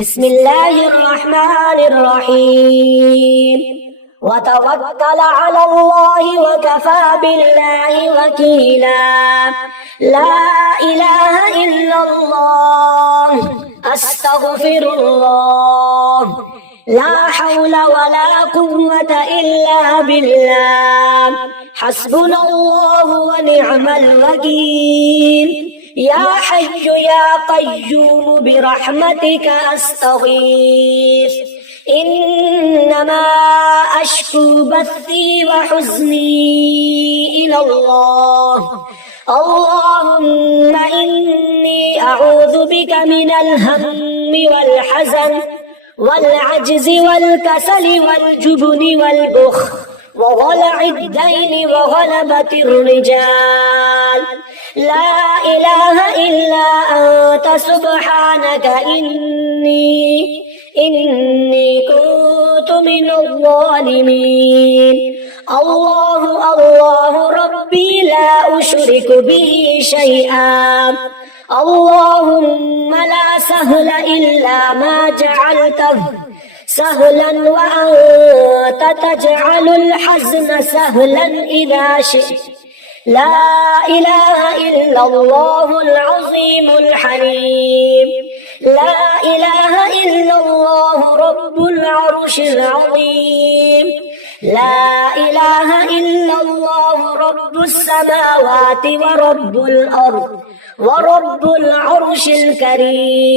بسم الله الرحمن الرحيم وتوكل على الله وكفى بالله وكيلا لا إله إلا الله أستغفر الله لا حول ولا قوة إلا بالله حسبنا الله ونعم الوكيل يا حي يا قيوم برحمتك أستغيث إنما أشكو بثي وحزني إلى الله اللهم إني أعوذ بك من الهم والحزن والعجز والكسل والجبن والبخل وغلع الدين وغلبة الرجال لا إله إلا أنت سبحانك إني كنت من الظالمين الله ربي لا أشرك به شيئا اللهم لا سهل إلا ما جعلته سهلا وأنت تجعل الحزن سهلا إذا شئت لا إله إلا الله العظيم الحليم لا إله إلا الله رب العرش العظيم لا إله إلا الله رب السماوات ورب الأرض ورب العرش الكريم.